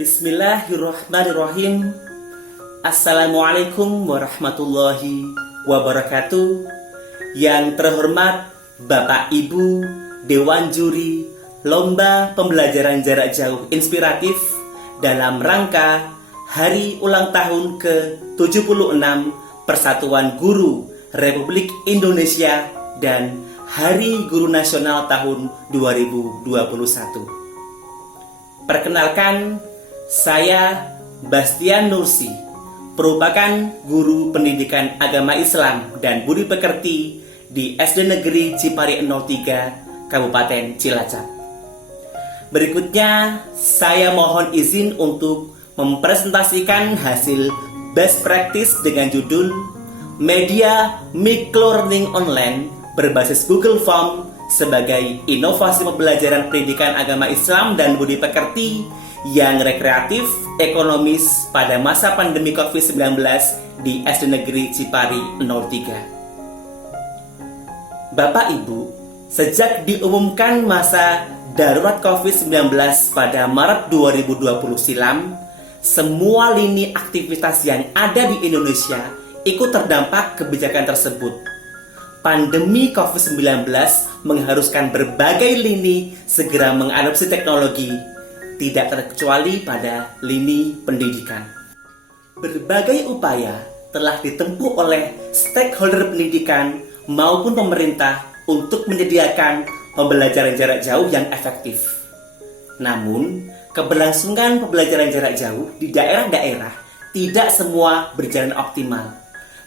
Bismillahirrahmanirrahim. Assalamualaikum warahmatullahi wabarakatuh. Yang terhormat Bapak Ibu Dewan Juri Lomba Pembelajaran Jarak Jauh Inspiratif dalam rangka Hari Ulang Tahun ke-76 Persatuan Guru Republik Indonesia dan Hari Guru Nasional tahun 2021. Perkenalkan, saya Bastian Nursi, merupakan guru pendidikan agama Islam dan budi pekerti di SD Negeri Cipari 03, Kabupaten Cilacap. Berikutnya, saya mohon izin untuk mempresentasikan hasil best practice dengan judul Media Microlearning Online berbasis Google Form sebagai inovasi pembelajaran pendidikan agama Islam dan budi pekerti yang rekreatif, ekonomis pada masa pandemi COVID-19 di SD Negeri Cipari 03. Bapak Ibu, sejak diumumkan masa darurat COVID-19 pada Maret 2020 silam, semua lini aktivitas yang ada di Indonesia ikut terdampak kebijakan tersebut. Pandemi COVID-19 mengharuskan berbagai lini segera mengadopsi teknologi, tidak terkecuali pada lini pendidikan. Berbagai upaya telah ditempuh oleh stakeholder pendidikan maupun pemerintah untuk menyediakan pembelajaran jarak jauh yang efektif. Namun, keberlangsungan pembelajaran jarak jauh di daerah-daerah tidak semua berjalan optimal.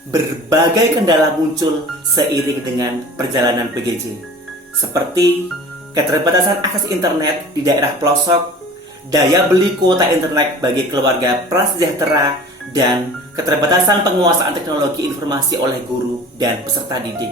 Berbagai kendala muncul seiring dengan perjalanan PJJ, seperti keterbatasan akses internet di daerah pelosok, daya beli kuota internet bagi keluarga prasejahtera, dan keterbatasan penguasaan teknologi informasi oleh guru dan peserta didik.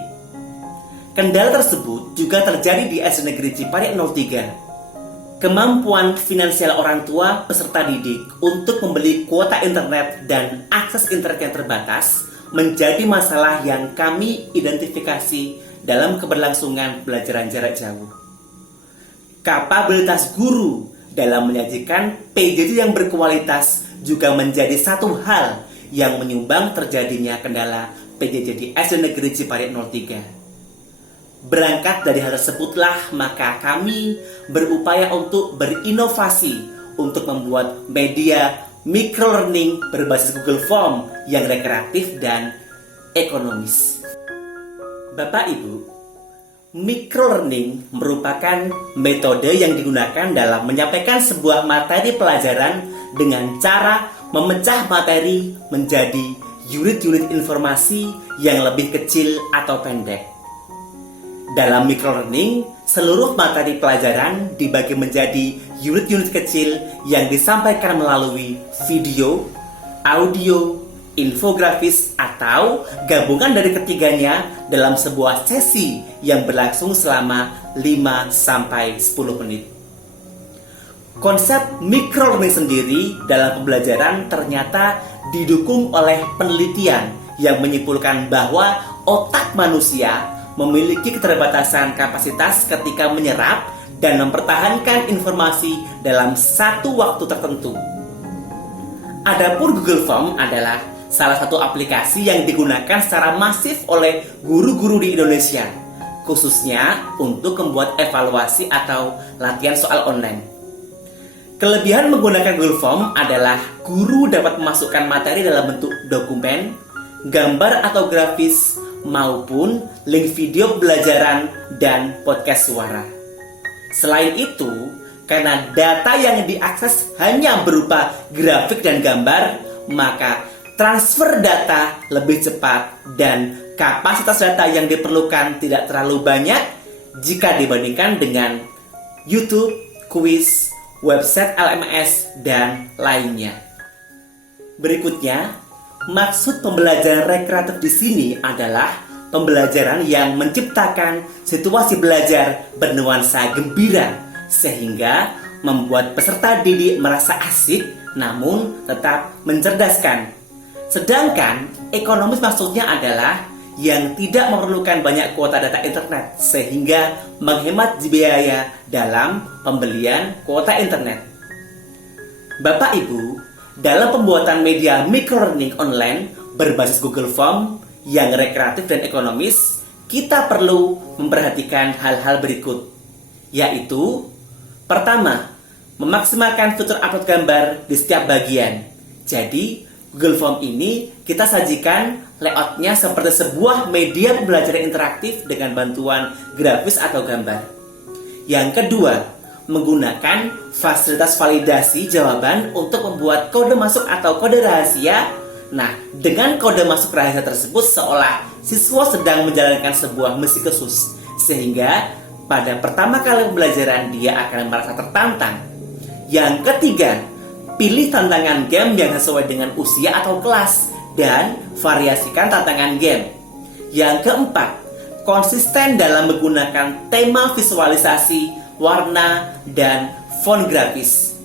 Kendala tersebut juga terjadi di SD Negeri Cipari 03. Kemampuan finansial orang tua peserta didik untuk membeli kuota internet dan akses internet yang terbatas menjadi masalah yang kami identifikasi dalam keberlangsungan pembelajaran jarak jauh. Kapabilitas guru dalam menyajikan PJJ yang berkualitas juga menjadi satu hal yang menyumbang terjadinya kendala PJJ di SD Negeri Cipari 03. Berangkat dari hal tersebutlah maka kami berupaya untuk berinovasi untuk membuat media microlearning berbasis Google Form yang rekreatif dan ekonomis. Bapak Ibu, microlearning merupakan metode yang digunakan dalam menyampaikan sebuah materi pelajaran dengan cara memecah materi menjadi unit-unit informasi yang lebih kecil atau pendek. Dalam microlearning, seluruh materi pelajaran dibagi menjadi unit-unit kecil yang disampaikan melalui video, audio, infografis, atau gabungan dari ketiganya dalam sebuah sesi yang berlangsung selama 5-10 menit. Konsep microlearning sendiri dalam pembelajaran ternyata didukung oleh penelitian yang menyimpulkan bahwa otak manusia memiliki keterbatasan kapasitas ketika menyerap dan mempertahankan informasi dalam satu waktu tertentu. Adapun Google Form adalah salah satu aplikasi yang digunakan secara masif oleh guru-guru di Indonesia, khususnya untuk membuat evaluasi atau latihan soal online. Kelebihan menggunakan Google Form adalah guru dapat memasukkan materi dalam bentuk dokumen, gambar atau grafis, maupun link video pembelajaran dan podcast suara. Selain itu, karena data yang diakses hanya berupa grafik dan gambar, maka transfer data lebih cepat dan kapasitas data yang diperlukan tidak terlalu banyak jika dibandingkan dengan YouTube, kuis, website LMS, dan lainnya. Berikutnya, maksud pembelajaran rekreatif di sini adalah pembelajaran yang menciptakan situasi belajar bernuansa gembira sehingga membuat peserta didik merasa asik namun tetap mencerdaskan. Sedangkan ekonomis maksudnya adalah yang tidak memerlukan banyak kuota data internet sehingga menghemat biaya dalam pembelian kuota internet. Bapak Ibu, dalam pembuatan media microlearning online berbasis Google Form yang rekreatif dan ekonomis, kita perlu memperhatikan hal-hal berikut, yaitu pertama, memaksimalkan fitur upload gambar di setiap bagian. Jadi, Google Form ini kita sajikan layoutnya seperti sebuah media pembelajaran interaktif dengan bantuan grafis atau gambar. Yang kedua, menggunakan fasilitas validasi jawaban untuk membuat kode masuk atau kode rahasia. Nah, dengan kode masuk rahasia tersebut seolah siswa sedang menjalankan sebuah misi khusus, sehingga pada pertama kali pembelajaran dia akan merasa tertantang. Yang ketiga, pilih tantangan game yang sesuai dengan usia atau kelas dan variasikan tantangan game. Yang keempat, konsisten dalam menggunakan tema visualisasi, warna, dan font grafis.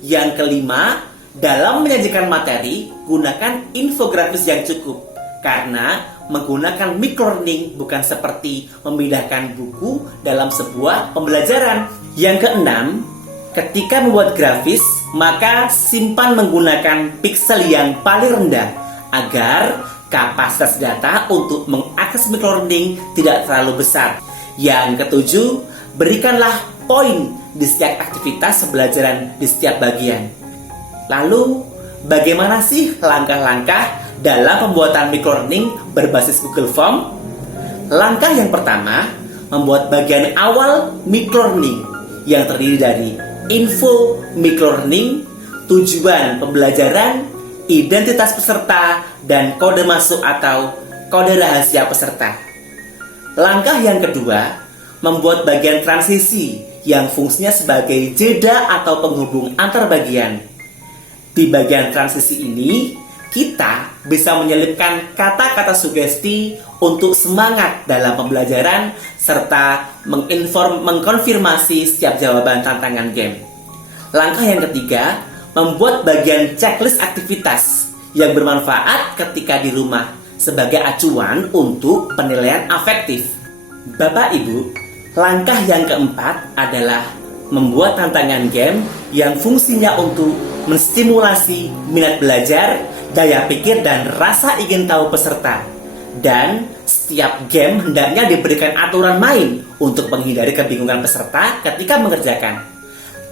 Yang kelima, dalam menyajikan materi, gunakan infografis yang cukup, karena menggunakan microlearning bukan seperti memindahkan buku dalam sebuah pembelajaran. Yang keenam, ketika membuat grafis, maka simpan menggunakan pixel yang paling rendah agar kapasitas data untuk mengakses microlearning tidak terlalu besar. Yang ketujuh, berikanlah poin di setiap aktivitas pembelajaran di setiap bagian. Lalu, bagaimana sih langkah-langkah dalam pembuatan microlearning berbasis Google Form? Langkah yang pertama, membuat bagian awal microlearning yang terdiri dari info microlearning, tujuan pembelajaran, identitas peserta, dan kode masuk atau kode rahasia peserta. Langkah yang kedua, membuat bagian transisi yang fungsinya sebagai jeda atau penghubung antar bagian. Di bagian transisi ini, kita bisa menyelipkan kata-kata sugesti untuk semangat dalam pembelajaran serta mengkonfirmasi setiap jawaban tantangan game. Langkah yang ketiga, membuat bagian checklist aktivitas yang bermanfaat ketika di rumah sebagai acuan untuk penilaian afektif. Bapak Ibu, langkah yang keempat adalah membuat tantangan game yang fungsinya untuk menstimulasi minat belajar, daya pikir, dan rasa ingin tahu peserta. Dan setiap game hendaknya diberikan aturan main untuk menghindari kebingungan peserta ketika mengerjakan.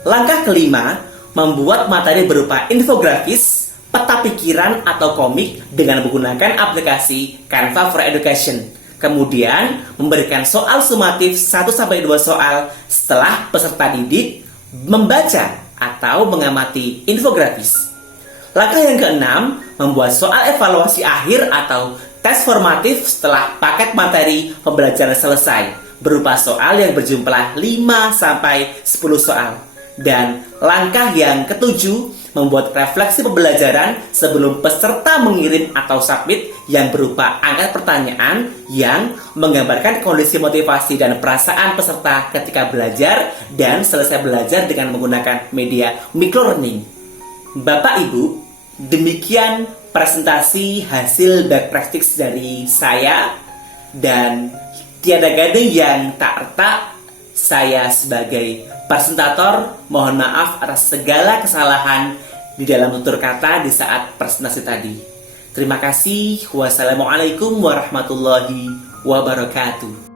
Langkah kelima, membuat materi berupa infografis, peta pikiran, atau komik dengan menggunakan aplikasi Canva for Education. Kemudian, memberikan soal sumatif 1-2 soal setelah peserta didik membaca atau mengamati infografis. Langkah yang keenam, membuat soal evaluasi akhir atau tes formatif setelah paket materi pembelajaran selesai, berupa soal yang berjumlah 5-10 soal. Dan langkah yang ketujuh, membuat refleksi pembelajaran sebelum peserta mengirim atau submit yang berupa angkat pertanyaan yang menggambarkan kondisi motivasi dan perasaan peserta ketika belajar dan selesai belajar dengan menggunakan media microlearning. Bapak Ibu, demikian presentasi hasil best practice dari saya, dan tiada gading yang tak retak. Saya sebagai presentator mohon maaf atas segala kesalahan di dalam tutur kata di saat presentasi tadi. Terima kasih. Wassalamualaikum warahmatullahi wabarakatuh.